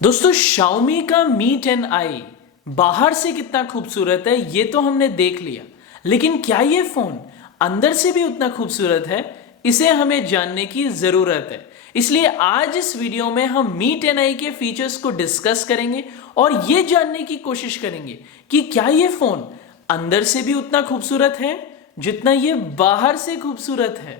दोस्तों Xiaomi का Mi 10i बाहर से कितना खूबसूरत है ये तो हमने देख लिया, लेकिन क्या ये फोन अंदर से भी उतना खूबसूरत है? इसे हमें जानने की जरूरत है। इसलिए आज इस वीडियो में हम Mi 10i के फीचर्स को डिस्कस करेंगे और ये जानने की कोशिश करेंगे कि क्या ये फोन अंदर से भी उतना खूबसूरत है जितना ये बाहर से खूबसूरत है।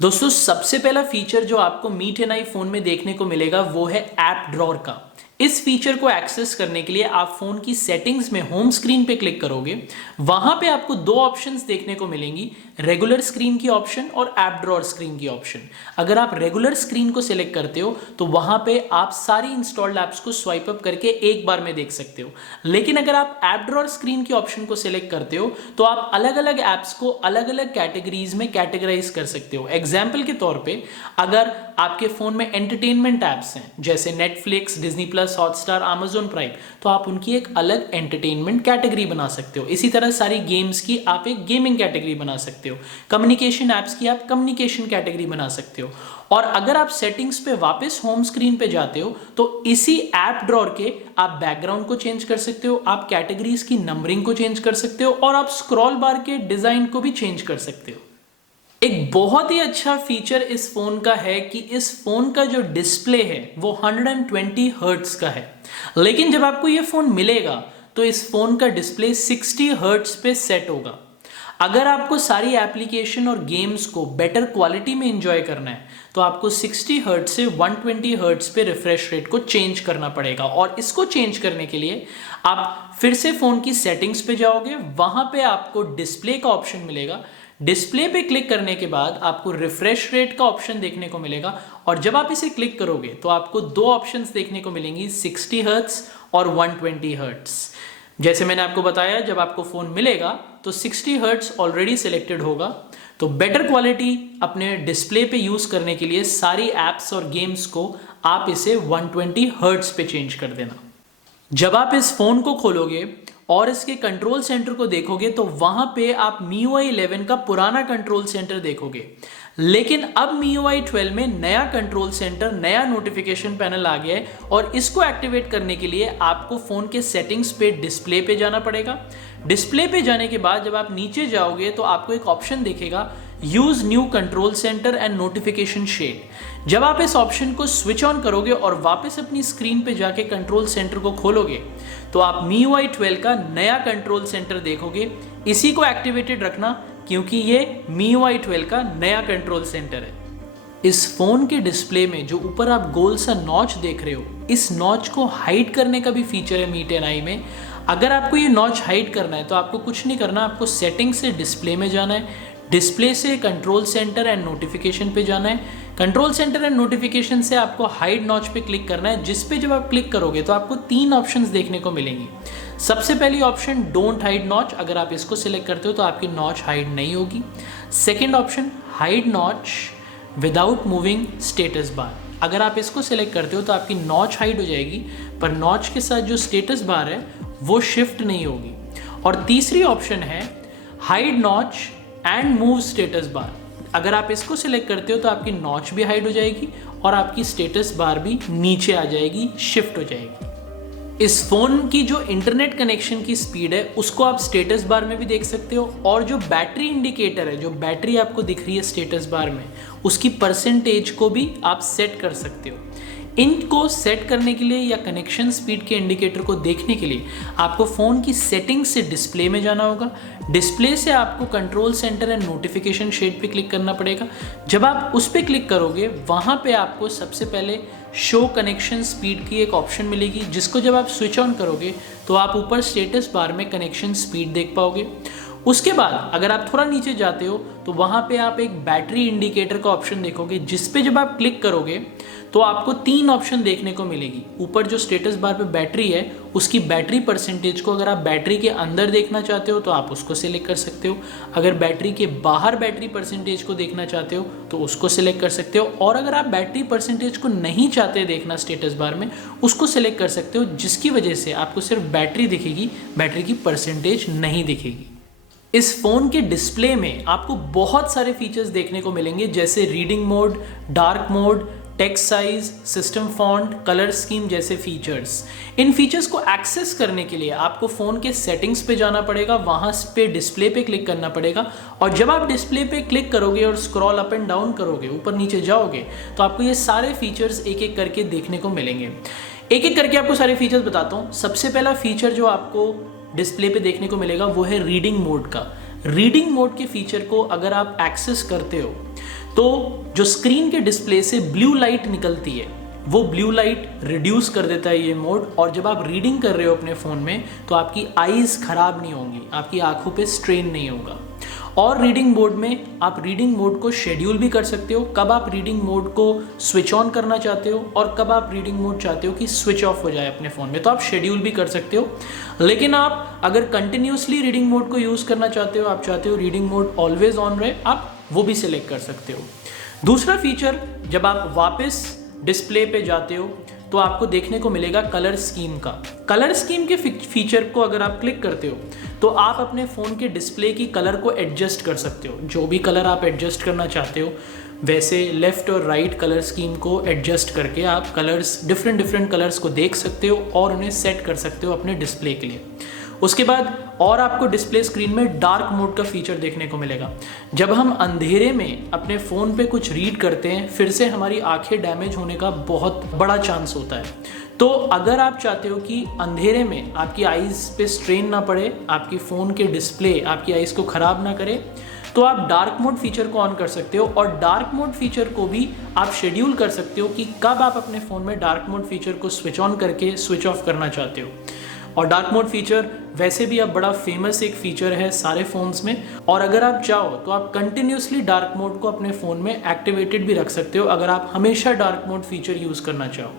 दोस्तों सबसे पहला फीचर जो आपको Mi 10i फोन में देखने को मिलेगा वो है ऐप ड्रॉअर का। इस फीचर को एक्सेस करने के लिए आप फोन की सेटिंग्स में होम स्क्रीन पे क्लिक करोगे। वहां पे आपको दो ऑप्शंस देखने को मिलेंगी, रेगुलर स्क्रीन की ऑप्शन और ऐप ड्रॉअर स्क्रीन की ऑप्शन। अगर आप रेगुलर स्क्रीन को सिलेक्ट करते हो तो वहां पे आप सारी इंस्टॉल्ड ऐप्स को स्वाइप अप करके एक बार में देख सकते हो, लेकिन अगर आप ऐप ड्रॉअर स्क्रीन की ऑप्शन को सिलेक्ट करते हो तो आप अलग अलग ऐप्स को अलग अलग कैटेगरीज में कैटेगराइज कर सकते हो। एग्जाम्पल के तौर पे अगर आपके फोन में एंटरटेनमेंट ऐप्स हैं जैसे Netflix, Disney plus, Hotstar, Amazon prime, तो आप उनकी एक अलग एंटरटेनमेंट कैटेगरी बना सकते हो। इसी तरह सारी गेम्स की आप एक गेमिंग कैटेगरी बना सकते हो, कम्युनिकेशन ऐप्स की आप कम्युनिकेशन कैटेगरी बना सकते हो। और अगर आप सेटिंग्स पे वापस होम स्क्रीन पे जाते हो तो इसी ऐप ड्रॉअर के आप बैकग्राउंड को चेंज कर सकते हो, आप कैटेगरीज की नंबरिंग को चेंज कर सकते हो और आप स्क्रॉल बार के डिजाइन को भी चेंज कर सकते हो। एक बहुत ही अच्छा फीचर इस फोन का है कि इस फोन का जो डिस्प्ले है वो 120 हर्ट्ज का है, लेकिन जब आपको ये फोन मिलेगा तो इस फोन का डिस्प्ले 60 हर्ट्ज पे सेट होगा। अगर आपको सारी एप्लीकेशन और गेम्स को बेटर क्वालिटी में एंजॉय करना है तो आपको 60 हर्ट्ज से 120 हर्ट्ज पे रिफ्रेश रेट को चेंज करना पड़ेगा। और इसको चेंज करने के लिए आप फिर से फोन की सेटिंग्स पे जाओगे, वहां पे आपको डिस्प्ले का ऑप्शन मिलेगा। डिस्प्ले पे क्लिक करने के बाद आपको रिफ्रेश रेट का ऑप्शन देखने को मिलेगा और जब आप इसे क्लिक करोगे तो आपको दो ऑप्शंस देखने को मिलेंगी, 60 हर्ट्ज और 120 हर्ट्ज। जैसे मैंने आपको बताया, जब आपको फोन मिलेगा तो 60 हर्ट्ज ऑलरेडी सिलेक्टेड होगा, तो बेटर क्वालिटी अपने डिस्प्ले पे यूज करने के लिए सारी एप्स और गेम्स को आप इसे 120 हर्ट्ज पे चेंज कर देना। जब आप इस फोन को खोलोगे और इसके कंट्रोल सेंटर को देखोगे तो वहां पे आप MIUI 11 का पुराना कंट्रोल सेंटर देखोगे, लेकिन अब MIUI 12 में नया कंट्रोल सेंटर, नया नोटिफिकेशन पैनल आ गया है और इसको एक्टिवेट करने के लिए आपको फोन के सेटिंग्स पे डिस्प्ले पे जाना पड़ेगा। डिस्प्ले पे जाने के बाद जब आप नीचे जाओगे तो आपको एक ऑप्शन दिखेगा, use new control centre and notification shade. जब आप इस ऑप्शन को स्विच ऑन करोगे और वापस अपनी स्क्रीन पे जाके कंट्रोल सेंटर को खोलोगे तो आप MIUI 12 का नया कंट्रोल सेंटर देखोगे। इसी को एक्टिवेटेड रखना क्योंकि ये MIUI 12 का नया कंट्रोल सेंटर है। इस फोन के डिस्प्ले में जो ऊपर आप गोल सा नॉच देख रहे हो, इस नॉच को हाइड करने का भी फीचर है Mi 10i में। अगर आपको ये नॉच हाइड करना है तो आपको कुछ नहीं करना, आपको सेटिंग से डिस्प्ले में जाना है, डिस्प्ले से कंट्रोल सेंटर एंड नोटिफिकेशन पे जाना है, कंट्रोल सेंटर एंड नोटिफिकेशन से आपको हाइड नॉच पे क्लिक करना है, जिस पे जब आप क्लिक करोगे तो आपको तीन ऑप्शंस देखने को मिलेंगी। सबसे पहली ऑप्शन डोंट हाइड नॉच, अगर आप इसको सिलेक्ट करते हो तो आपकी नॉच हाइड नहीं होगी। Second option hide notch without moving status bar, अगर आप इसको सिलेक्ट करते हो तो आपकी नॉच हाइड हो जाएगी पर नॉच के साथ जो स्टेटस बार है वो शिफ्ट नहीं होगी। और तीसरी ऑप्शन है hide notch and move status bar, अगर आप इसको सिलेक्ट करते हो तो आपकी नॉच भी हाइड हो जाएगी और आपकी स्टेटस बार भी नीचे आ जाएगी, शिफ्ट हो जाएगी। इस फोन की जो इंटरनेट कनेक्शन की स्पीड है उसको आप स्टेटस बार में भी देख सकते हो और जो बैटरी इंडिकेटर है, जो बैटरी आपको दिख रही है स्टेटस बार में, उसकी परसेंटेज को भी आप सेट कर सकते हो। इनको सेट करने के लिए या कनेक्शन स्पीड के इंडिकेटर को देखने के लिए आपको फ़ोन की सेटिंग्स से डिस्प्ले में जाना होगा। डिस्प्ले से आपको control centre and notification shade पे क्लिक करना पड़ेगा। जब आप उस पर क्लिक करोगे वहाँ पे आपको सबसे पहले शो कनेक्शन स्पीड की एक ऑप्शन मिलेगी, जिसको जब आप स्विच ऑन करोगे तो आप ऊपर स्टेटस बार में कनेक्शन स्पीड देख पाओगे। उसके बाद अगर आप थोड़ा नीचे जाते हो तो वहाँ पे आप एक बैटरी इंडिकेटर का ऑप्शन देखोगे, जिस पे जब आप क्लिक करोगे तो आपको तीन ऑप्शन देखने को मिलेगी। ऊपर जो स्टेटस बार पे बैटरी है उसकी बैटरी परसेंटेज को अगर आप बैटरी के अंदर देखना चाहते हो तो आप उसको सिलेक्ट कर सकते हो, अगर बैटरी के बाहर बैटरी परसेंटेज को देखना चाहते हो तो उसको सिलेक्ट कर सकते हो, और अगर आप बैटरी परसेंटेज को नहीं चाहते देखना स्टेटस बार में, उसको सिलेक्ट कर सकते हो, जिसकी वजह से आपको सिर्फ बैटरी दिखेगी, बैटरी की परसेंटेज नहीं दिखेगी। इस फोन के डिस्प्ले में आपको बहुत सारे फीचर्स देखने को मिलेंगे, जैसे reading mode, dark mode, text size, system font, colour scheme जैसे फीचर्स। इन फीचर्स को एक्सेस करने के लिए आपको फ़ोन के सेटिंग्स पे जाना पड़ेगा, वहाँ पे डिस्प्ले पे क्लिक करना पड़ेगा, और जब आप डिस्प्ले पे क्लिक करोगे और स्क्रॉल अप एंड डाउन करोगे, ऊपर नीचे जाओगे, तो आपको ये सारे फीचर्स एक एक करके देखने को मिलेंगे। एक एक करके आपको सारे फीचर्स बताता हूँ। सबसे पहला फीचर जो आपको डिस्प्ले पे देखने को मिलेगा वो है रीडिंग मोड का। रीडिंग मोड के फीचर को अगर आप एक्सेस करते हो तो जो स्क्रीन के डिस्प्ले से ब्लू लाइट निकलती है वो ब्लू लाइट रिड्यूस कर देता है ये मोड, और जब आप रीडिंग कर रहे हो अपने फ़ोन में तो आपकी आईज़ ख़राब नहीं होंगी, आपकी आंखों पे स्ट्रेन नहीं होगा। और रीडिंग मोड में आप रीडिंग मोड को शेड्यूल भी कर सकते हो, कब आप रीडिंग मोड को स्विच ऑन करना चाहते हो और कब आप रीडिंग मोड चाहते हो कि स्विच ऑफ हो जाए अपने फ़ोन में, तो आप शेड्यूल भी कर सकते हो। लेकिन आप अगर कंटिन्यूसली रीडिंग मोड को यूज़ करना चाहते हो, आप चाहते हो रीडिंग मोड ऑलवेज ऑन रहे, आप वो भी सिलेक्ट कर सकते हो। दूसरा फीचर, जब आप वापस डिस्प्ले पे जाते हो तो आपको देखने को मिलेगा कलर स्कीम का। कलर स्कीम के फीचर को अगर आप क्लिक करते हो तो आप अपने फ़ोन के डिस्प्ले की कलर को एडजस्ट कर सकते हो। जो भी कलर आप एडजस्ट करना चाहते हो वैसे लेफ़्ट और राइट कलर स्कीम को एडजस्ट करके आप कलर्स, डिफरेंट कलर्स को देख सकते हो और उन्हें सेट कर सकते हो अपने डिस्प्ले के लिए। उसके बाद और आपको डिस्प्ले स्क्रीन में डार्क मोड का फीचर देखने को मिलेगा। जब हम अंधेरे में अपने फ़ोन पे कुछ रीड करते हैं, फिर से हमारी आंखें डैमेज होने का बहुत बड़ा चांस होता है। तो अगर आप चाहते हो कि अंधेरे में आपकी आईज़ पे स्ट्रेन ना पड़े, आपकी फ़ोन के डिस्प्ले आपकी आईज़ को ख़राब ना करे, तो आप डार्क मोड फीचर को ऑन कर सकते हो। और डार्क मोड फीचर को भी आप शेड्यूल कर सकते हो कि कब आप अपने फ़ोन में डार्क मोड फीचर को स्विच ऑन करके स्विच ऑफ करना चाहते हो। और डार्क मोड फीचर वैसे भी अब बड़ा फेमस एक फीचर है सारे फ़ोन्स में, और अगर आप चाहो तो आप कंटिन्यूसली डार्क मोड को अपने फ़ोन में एक्टिवेटेड भी रख सकते हो अगर आप हमेशा डार्क मोड फीचर यूज़ करना चाहो।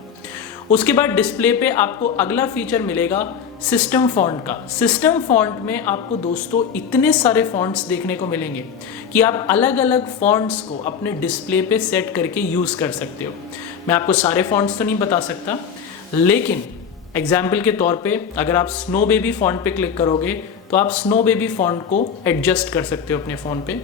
उसके बाद डिस्प्ले पे आपको अगला फीचर मिलेगा सिस्टम फॉन्ट का। सिस्टम फॉन्ट में आपको दोस्तों इतने सारे फॉन्ट्स देखने को मिलेंगे कि आप अलग अलग फॉन्ट्स को अपने डिस्प्ले पे सेट करके यूज़ कर सकते हो। मैं आपको सारे फॉन्ट्स तो नहीं बता सकता, लेकिन एग्जाम्पल के तौर पे अगर आप स्नो बेबी फॉन्ट पे क्लिक करोगे तो आप स्नो बेबी फॉन्ट को एडजस्ट कर सकते हो अपने फ़ोन पे।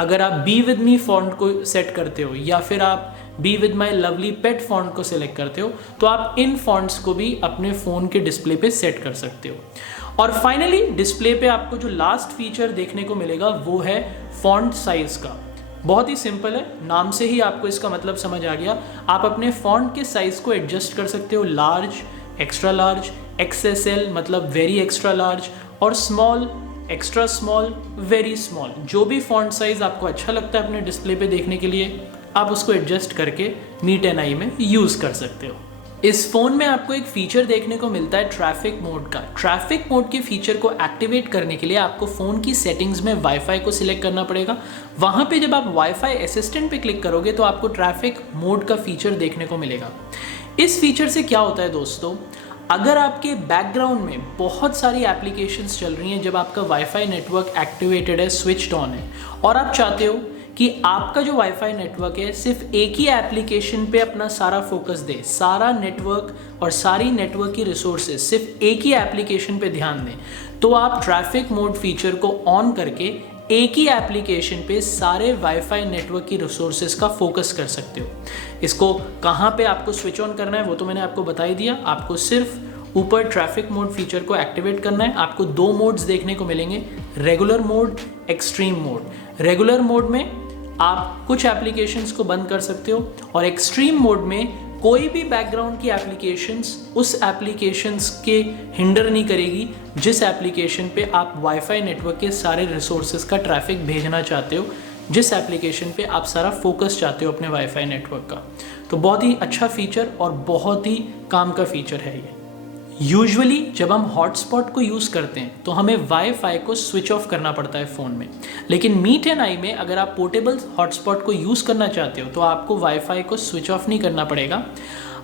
अगर आप बी विद मी फॉन्ट को सेट करते हो या फिर आप be with my lovely pet font को सिलेक्ट करते हो तो आप इन फॉन्ट्स को भी अपने फ़ोन के डिस्प्ले पे सेट कर सकते हो। और फाइनली डिस्प्ले पे आपको जो लास्ट फीचर देखने को मिलेगा वो है फॉन्ट साइज़ का। बहुत ही सिंपल है, नाम से ही आपको इसका मतलब समझ आ गया। आप अपने फॉन्ट के साइज़ को एडजस्ट कर सकते हो, लार्ज, एक्स्ट्रा लार्ज, XSL मतलब वेरी एक्स्ट्रा लार्ज, और small, extra small, very small. जो भी फॉन्ट साइज़ आपको अच्छा लगता है अपने डिस्प्ले पे देखने के लिए आप उसको एडजस्ट करके मीट एंड आई में यूज़ कर सकते हो। इस फ़ोन में आपको एक फ़ीचर देखने को मिलता है ट्रैफिक मोड का। ट्रैफिक मोड के फीचर को एक्टिवेट करने के लिए आपको फ़ोन की सेटिंग्स में वाईफाई को सिलेक्ट करना पड़ेगा। वहाँ पे जब आप वाईफाई असिस्टेंट पे क्लिक करोगे तो आपको ट्रैफिक मोड का फीचर देखने को मिलेगा। इस फीचर से क्या होता है दोस्तों, अगर आपके बैकग्राउंड में बहुत सारी एप्लीकेशंस चल रही हैं, जब आपका वाईफाई नेटवर्क एक्टिवेटेड है, स्विच्ड ऑन है, और आप चाहते हो कि आपका जो वाईफाई नेटवर्क है सिर्फ एक ही एप्लीकेशन पे अपना सारा फोकस दे, सारा नेटवर्क और सारी नेटवर्क की रिसोर्सेज सिर्फ एक ही एप्लीकेशन पे ध्यान दें, तो आप ट्रैफिक मोड फीचर को ऑन करके एक ही एप्लीकेशन पे सारे वाईफाई नेटवर्क की रिसोर्सेज का फोकस कर सकते हो। इसको कहाँ पे आपको स्विच ऑन करना है वो तो मैंने आपको बता ही दिया। आपको सिर्फ ऊपर ट्रैफिक मोड फीचर को एक्टिवेट करना है। आपको दो मोड्स देखने को मिलेंगे, regular mode, extreme mode. Regular mode में आप कुछ एप्लीकेशंस को बंद कर सकते हो, और एक्सट्रीम मोड में कोई भी बैकग्राउंड की एप्लीकेशंस उस एप्लीकेशंस के हिंडर नहीं करेगी जिस एप्लीकेशन पे आप वाईफाई नेटवर्क के सारे रिसोर्सेज का ट्रैफिक भेजना चाहते हो, जिस एप्लीकेशन पे आप सारा फोकस चाहते हो अपने वाईफाई नेटवर्क का। तो बहुत ही अच्छा फीचर और बहुत ही काम का फीचर है ये। यूजुअली जब हम हॉटस्पॉट को यूज़ करते हैं तो हमें वाईफाई को स्विच ऑफ करना पड़ता है फ़ोन में, लेकिन मीट एंड आई में अगर आप पोर्टेबल हॉटस्पॉट को यूज़ करना चाहते हो तो आपको वाईफाई को स्विच ऑफ नहीं करना पड़ेगा।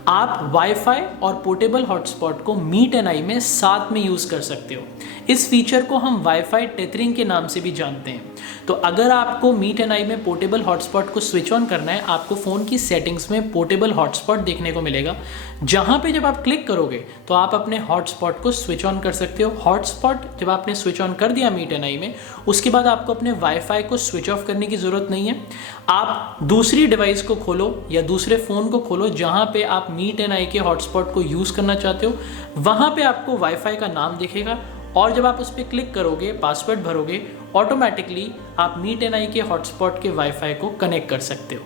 आप वाईफाई और पोर्टेबल हॉटस्पॉट को मीट एंड आई में साथ में यूज़ कर सकते हो। इस फीचर को हम वाईफाई टेथरिंग के नाम से भी जानते हैं। तो अगर आपको मीट एंड आई में पोर्टेबल हॉटस्पॉट को स्विच ऑन करना है, आपको फ़ोन की सेटिंग्स में पोर्टेबल हॉटस्पॉट देखने को मिलेगा, जहाँ पे जब आप क्लिक करोगे तो आप अपने हॉटस्पॉट को स्विच ऑन कर सकते हो। हॉटस्पॉट जब आपने स्विच ऑन कर दिया मीट एंड आई में, उसके बाद आपको अपने वाईफाई को स्विच ऑफ करने की ज़रूरत नहीं है। आप दूसरी डिवाइस को खोलो या दूसरे फ़ोन को खोलो जहाँ पे आप मीट एंड आई के हॉटस्पॉट को यूज़ करना चाहते हो, वहाँ पे आपको वाईफाई का नाम दिखेगा और जब आप उस पर क्लिक करोगे, पासवर्ड भरोगे, ऑटोमेटिकली आप मीट एंड आई के हॉटस्पॉट के वाईफाई को कनेक्ट कर सकते हो।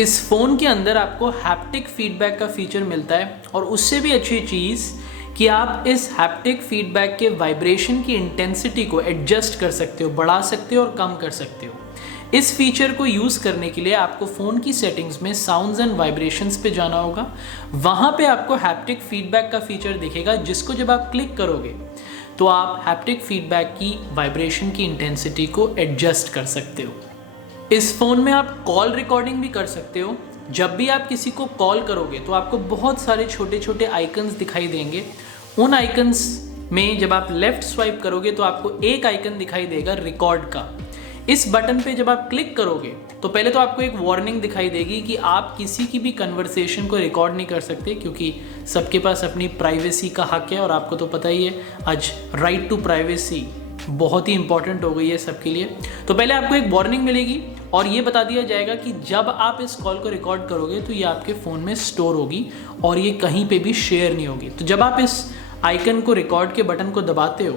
इस फ़ोन के अंदर आपको हैप्टिक फीडबैक का फीचर मिलता है और उससे भी अच्छी चीज़ कि आप इस हैप्टिक फीडबैक के वाइब्रेशन की इंटेंसिटी को एडजस्ट कर सकते हो, बढ़ा सकते हो और कम कर सकते हो। इस फीचर को यूज़ करने के लिए आपको फ़ोन की सेटिंग्स में साउंड्स एंड वाइब्रेशंस पे जाना होगा। वहाँ पे आपको हैप्टिक फीडबैक का फीचर दिखेगा, जिसको जब आप क्लिक करोगे तो आप हैप्टिक फीडबैक की वाइब्रेशन की इंटेंसिटी को एडजस्ट कर सकते हो। इस फ़ोन में आप कॉल रिकॉर्डिंग भी कर सकते हो। जब भी आप किसी को कॉल करोगे तो आपको बहुत सारे छोटे छोटे आइकन्स दिखाई देंगे। उन आइकन्स में जब आप लेफ़्ट स्वाइप करोगे तो आपको एक आइकन दिखाई देगा रिकॉर्ड का। इस बटन पे जब आप क्लिक करोगे तो पहले तो आपको एक वार्निंग दिखाई देगी कि आप किसी की भी कन्वर्सेशन को रिकॉर्ड नहीं कर सकते, क्योंकि सबके पास अपनी प्राइवेसी का हक है और आपको तो पता ही है आज राइट टू प्राइवेसी बहुत ही इंपॉर्टेंट हो गई है सबके लिए। तो पहले आपको एक वार्निंग मिलेगी और ये बता दिया जाएगा कि जब आप इस कॉल को रिकॉर्ड करोगे तो ये आपके फ़ोन में स्टोर होगी और ये कहीं पे भी शेयर नहीं होगी। तो जब आप इस आइकन को, रिकॉर्ड के बटन को दबाते हो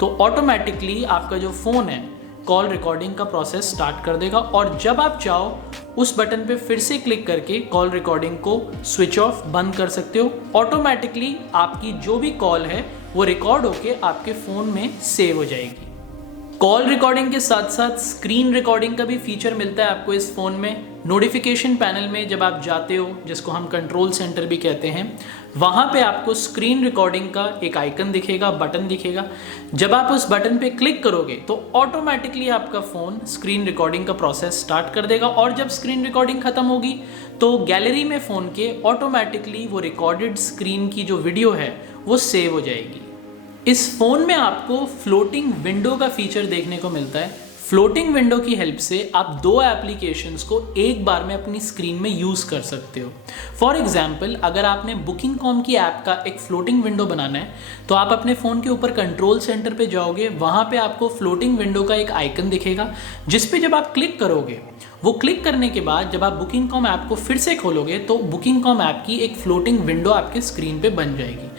तो ऑटोमेटिकली आपका जो फ़ोन है कॉल रिकॉर्डिंग का प्रोसेस स्टार्ट कर देगा और जब आप चाहो उस बटन पे फिर से क्लिक करके कॉल रिकॉर्डिंग को स्विच ऑफ, बंद कर सकते हो। ऑटोमेटिकली आपकी जो भी कॉल है वो रिकॉर्ड होके आपके फ़ोन में सेव हो जाएगी। कॉल रिकॉर्डिंग के साथ साथ स्क्रीन रिकॉर्डिंग का भी फीचर मिलता है आपको इस फ़ोन में। नोटिफिकेशन पैनल में जब आप जाते हो, जिसको हम कंट्रोल सेंटर भी कहते हैं, वहाँ पे आपको स्क्रीन रिकॉर्डिंग का एक आइकन दिखेगा, बटन दिखेगा। जब आप उस बटन पे क्लिक करोगे तो ऑटोमेटिकली आपका फ़ोन स्क्रीन रिकॉर्डिंग का प्रोसेस स्टार्ट कर देगा और जब स्क्रीन रिकॉर्डिंग ख़त्म होगी तो गैलरी में फ़ोन के ऑटोमेटिकली वो रिकॉर्डेड स्क्रीन की जो वीडियो है वो सेव हो जाएगी। इस फ़ोन में आपको फ्लोटिंग विंडो का फीचर देखने को मिलता है। फ्लोटिंग विंडो की हेल्प से आप दो एप्लीकेशंस को एक बार में अपनी स्क्रीन में यूज़ कर सकते हो। फॉर एग्जाम्पल, अगर आपने Booking.com की ऐप का एक फ्लोटिंग विंडो बनाना है तो आप अपने फ़ोन के ऊपर कंट्रोल सेंटर पे जाओगे, वहाँ पे आपको फ्लोटिंग विंडो का एक आइकन दिखेगा, जिस पे जब आप क्लिक करोगे, वो क्लिक करने के बाद जब आप Booking.com ऐप को फिर से खोलोगे तो Booking.com ऐप की एक फ्लोटिंग विंडो आपके स्क्रीन पे बन जाएगी।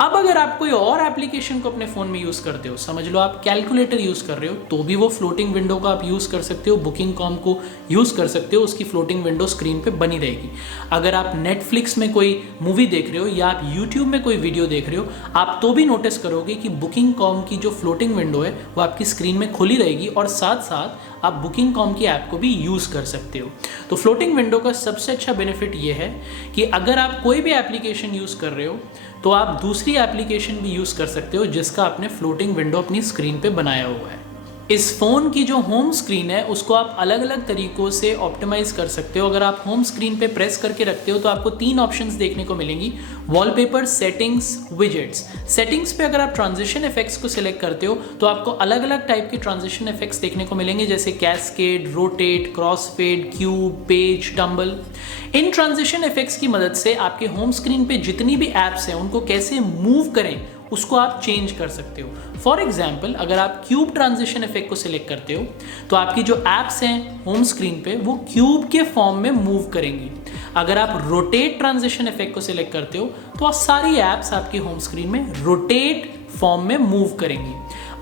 अब अगर आप कोई और एप्लीकेशन को अपने फ़ोन में यूज़ करते हो, समझ लो आप कैलकुलेटर यूज़ कर रहे हो, तो भी वो फ्लोटिंग विंडो को आप यूज़ कर सकते हो। Booking.com को यूज़ कर सकते हो, उसकी फ्लोटिंग विंडो स्क्रीन पे बनी रहेगी। अगर आप नेटफ्लिक्स में कोई मूवी देख रहे हो या आप यूट्यूब में कोई वीडियो देख रहे हो, आप तो भी नोटिस करोगे कि Booking.com की जो फ्लोटिंग विंडो है वो आपकी स्क्रीन में खुली रहेगी और साथ साथ आप Booking.com की ऐप को भी यूज़ कर सकते हो। तो फ्लोटिंग विंडो का सबसे अच्छा बेनिफिट ये है कि अगर आप कोई भी एप्लीकेशन यूज़ कर रहे हो तो आप दूसरी एप्लीकेशन भी यूज़ कर सकते हो जिसका आपने फ्लोटिंग विंडो अपनी स्क्रीन पे बनाया हुआ है। इस फ़ोन की जो होम स्क्रीन है उसको आप अलग अलग तरीक़ों से ऑप्टिमाइज़ कर सकते हो। अगर आप होम स्क्रीन पे प्रेस करके रखते हो तो आपको 3 ऑप्शंस देखने को मिलेंगी: वॉलपेपर, सेटिंग्स, विजेट्स। सेटिंग्स पे अगर आप ट्रांजिशन इफेक्ट्स को सिलेक्ट करते हो तो आपको अलग अलग टाइप के ट्रांजिशन इफेक्ट्स देखने को मिलेंगे, जैसे cascade, rotate, crossfade, cube, page, tumble. इन ट्रांजिशन इफेक्ट्स की मदद से आपके होम स्क्रीन पे जितनी भी ऐप्स हैं उनको कैसे मूव करें उसको आप चेंज कर सकते हो। फॉर एग्जाम्पल, अगर आप क्यूब ट्रांजिशन इफेक्ट को सिलेक्ट करते हो तो आपकी जो ऐप्स हैं होम स्क्रीन पे वो क्यूब के फॉर्म में मूव करेंगी। अगर आप रोटेट ट्रांजिशन इफेक्ट को सिलेक्ट करते हो तो सारी ऐप्स आपकी होम स्क्रीन में रोटेट फॉर्म में मूव करेंगी।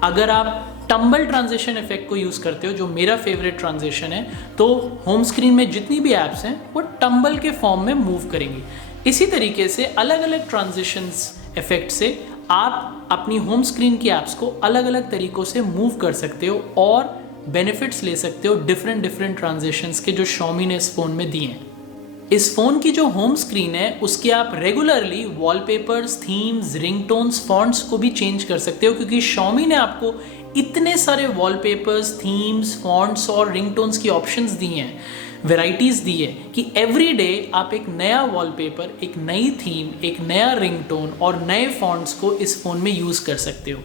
अगर आप टम्बल ट्रांजिशन इफेक्ट को यूज़ करते हो, जो मेरा फेवरेट ट्रांजिशन है, तो होम स्क्रीन में जितनी भी ऐप्स हैं वो टम्बल के फॉर्म में मूव करेंगी। इसी तरीके से अलग अलग ट्रांजिशंस इफेक्ट से आप अपनी होम स्क्रीन की ऐप्स को अलग अलग तरीक़ों से मूव कर सकते हो और बेनिफिट्स ले सकते हो डिफरेंट ट्रांजिशंस के जो Xiaomi ने इस फ़ोन में दिए हैं। इस फ़ोन की जो होम स्क्रीन है उसके आप regularly wallpapers, themes, ringtones, fonts को भी चेंज कर सकते हो, क्योंकि Xiaomi ने आपको इतने सारे वॉलपेपर्स, थीम्स, फॉन्ट्स और रिंगटोन्स की ऑप्शंस दी हैं, वैराइटीज़ दी है कि एवरी डे आप एक नया वॉलपेपर, एक नई थीम, एक नया रिंगटोन और नए फॉन्ट्स को इस फ़ोन में यूज़ कर सकते हो।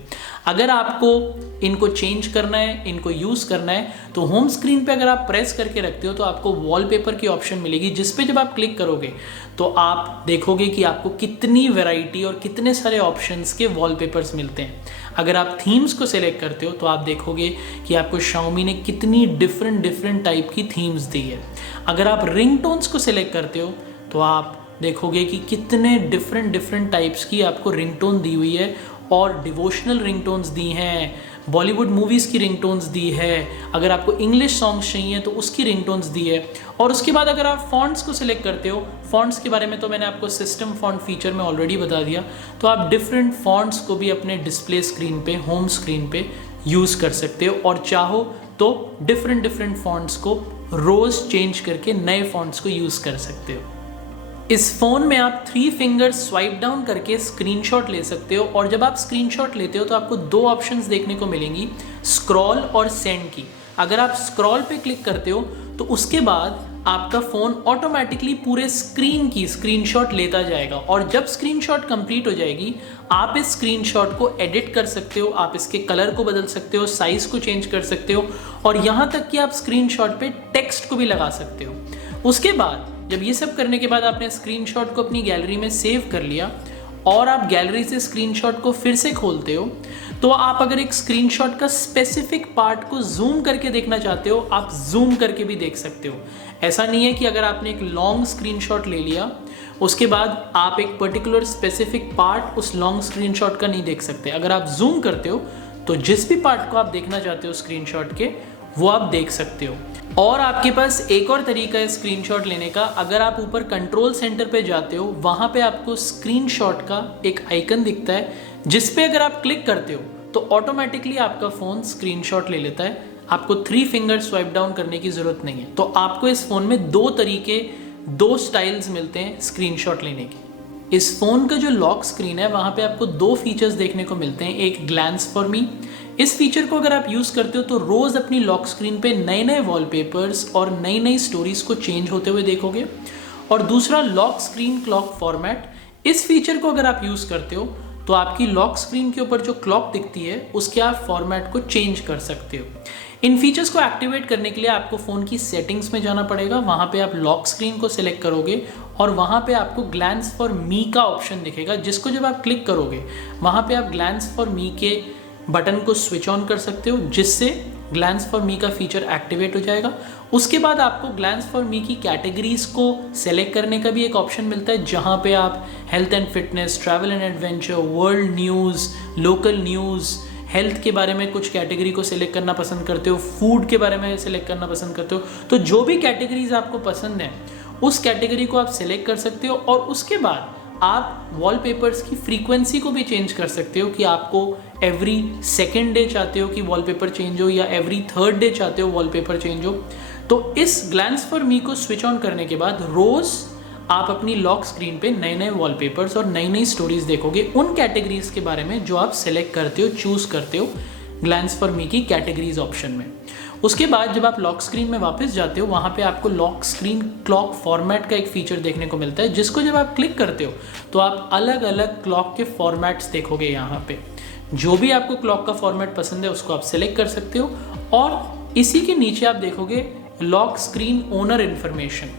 अगर आपको इनको चेंज करना है, इनको यूज़ करना है, तो होम स्क्रीन पे अगर आप प्रेस करके रखते हो तो आपको वॉलपेपर की ऑप्शन मिलेगी, जिस पे जब आप क्लिक करोगे तो आप देखोगे कि आपको कितनी वैरायटी और कितने सारे ऑप्शंस के वॉलपेपर्स मिलते हैं। अगर आप थीम्स को सिलेक्ट करते हो तो आप देखोगे कि आपको Xiaomi ने कितनी डिफरेंट टाइप की थीम्स दी है। अगर आप रिंगटोन्स को सिलेक्ट करते हो तो आप देखोगे कि कितने डिफरेंट टाइप्स की आपको रिंगटोन दी हुई है, और डिवोशनल रिंगटोन्स दी हैं, बॉलीवुड मूवीज़ की रिंगटोन्स दी है, अगर आपको इंग्लिश सॉन्ग्स चाहिए तो उसकी रिंगटोन्स दी है। और उसके बाद अगर आप फॉन्ट्स को सिलेक्ट करते हो, फॉन्ट्स के बारे में तो मैंने आपको सिस्टम फॉन्ट फीचर में ऑलरेडी बता दिया, तो आप डिफरेंट फॉन्ट्स को भी अपने डिस्प्ले स्क्रीन पे, होम स्क्रीन पे यूज़ कर सकते हो, और चाहो तो डिफरेंट फॉन्ट्स को रोज़ चेंज करके नए फॉन्ट्स को यूज़ कर सकते हो। इस फ़ोन में आप 3 फिंगर स्वाइप डाउन करके स्क्रीनशॉट ले सकते हो, और जब आप स्क्रीनशॉट लेते हो तो आपको 2 ऑप्शंस देखने को मिलेंगी, स्क्रॉल और सेंड की। अगर आप स्क्रॉल पे क्लिक करते हो तो उसके बाद आपका फ़ोन ऑटोमेटिकली पूरे स्क्रीन की स्क्रीनशॉट लेता जाएगा, और जब स्क्रीनशॉट कंप्लीट हो जाएगी आप इस स्क्रीनशॉट को एडिट कर सकते हो, आप इसके कलर को बदल सकते हो, साइज़ को चेंज कर सकते हो, और यहाँ तक कि आप स्क्रीनशॉट पे टेक्स्ट को भी लगा सकते हो। उसके बाद जब ये सब करने के बाद आपने स्क्रीनशॉट को अपनी गैलरी में सेव कर लिया, और आप गैलरी से स्क्रीनशॉट को फिर से खोलते हो, तो आप अगर एक स्क्रीनशॉट का स्पेसिफिक पार्ट को जूम करके देखना चाहते हो, आप जूम करके भी देख सकते हो। ऐसा नहीं है कि अगर आपने एक लॉन्ग स्क्रीनशॉट ले लिया उसके बाद आप एक पर्टिकुलर स्पेसिफिक पार्ट उस लॉन्ग स्क्रीनशॉट का नहीं देख सकते। अगर आप जूम करते हो तो जिस भी पार्ट को आप देखना चाहते हो स्क्रीनशॉट के, वो आप देख सकते हो। और आपके पास एक और तरीका है स्क्रीनशॉट लेने का। अगर आप ऊपर कंट्रोल सेंटर पे जाते हो, वहाँ पे आपको स्क्रीनशॉट का एक आइकन दिखता है, जिस पे अगर आप क्लिक करते हो तो ऑटोमेटिकली आपका फ़ोन स्क्रीनशॉट ले लेता है। आपको 3 फिंगर स्वाइप डाउन करने की ज़रूरत नहीं है। तो आपको इस फ़ोन में 2 तरीके, 2 स्टाइल्स मिलते हैं स्क्रीनशॉट लेने के। इस फ़ोन का जो लॉक स्क्रीन है वहाँ पे आपको 2 फीचर्स देखने को मिलते हैं। एक ग्लैंस फॉर मी, इस फीचर को अगर आप यूज़ करते हो तो रोज़ अपनी लॉक स्क्रीन पे नए वॉलपेपर्स और नई स्टोरीज को चेंज होते हुए देखोगे। और दूसरा लॉक स्क्रीन क्लॉक फॉर्मेट, इस फीचर को अगर आप यूज़ करते हो तो आपकी लॉक स्क्रीन के ऊपर जो क्लॉक दिखती है उसके आप फॉर्मेट को चेंज कर सकते हो। इन फीचर्स को एक्टिवेट करने के लिए आपको फ़ोन की सेटिंग्स में जाना पड़ेगा, वहाँ पे आप लॉक स्क्रीन को सिलेक्ट करोगे और वहाँ पे आपको ग्लैंस फॉर मी का ऑप्शन दिखेगा, जिसको जब आप क्लिक करोगे वहाँ पे आप ग्लैंस फॉर मी के बटन को स्विच ऑन कर सकते हो, जिससे ग्लैंस फॉर मी का फीचर एक्टिवेट हो जाएगा। उसके बाद आपको ग्लैंस फॉर मी की कैटेगरीज को सेलेक्ट करने का भी एक ऑप्शन मिलता है, जहाँ पे आप health and fitness, travel and adventure, world news, local news, health के बारे में कुछ कैटेगरी को सिलेक्ट करना पसंद करते हो, फूड के बारे में सिलेक्ट करना पसंद करते हो, तो जो भी कैटेगरीज आपको पसंद है उस कैटेगरी को आप सिलेक्ट कर सकते हो। और उसके बाद आप वॉलपेपर्स की फ्रीक्वेंसी को भी चेंज कर सकते हो कि आपको एवरी सेकेंड डे चाहते हो कि वॉलपेपर चेंज हो या एवरी थर्ड डे चाहते हो वॉलपेपर चेंज हो। तो इस ग्लैंस फॉर मी को स्विच ऑन करने के बाद रोज़ आप अपनी लॉक स्क्रीन पे नए वॉलपेपर्स और नई स्टोरीज देखोगे उन कैटेगरीज के बारे में जो आप सेलेक्ट करते हो, चूज़ करते हो ग्लैंस फॉर मी की कैटेगरीज ऑप्शन में। उसके बाद जब आप लॉक स्क्रीन में वापस जाते हो, वहाँ पे आपको लॉक स्क्रीन क्लॉक फॉर्मेट का एक फीचर देखने को मिलता है, जिसको जब आप क्लिक करते हो तो आप अलग अलग क्लॉक के फॉर्मेट्स देखोगे। यहाँ पे जो भी आपको क्लॉक का फॉर्मेट पसंद है उसको आप सेलेक्ट कर सकते हो। और इसी के नीचे आप देखोगे लॉक स्क्रीन ओनर इन्फॉर्मेशन।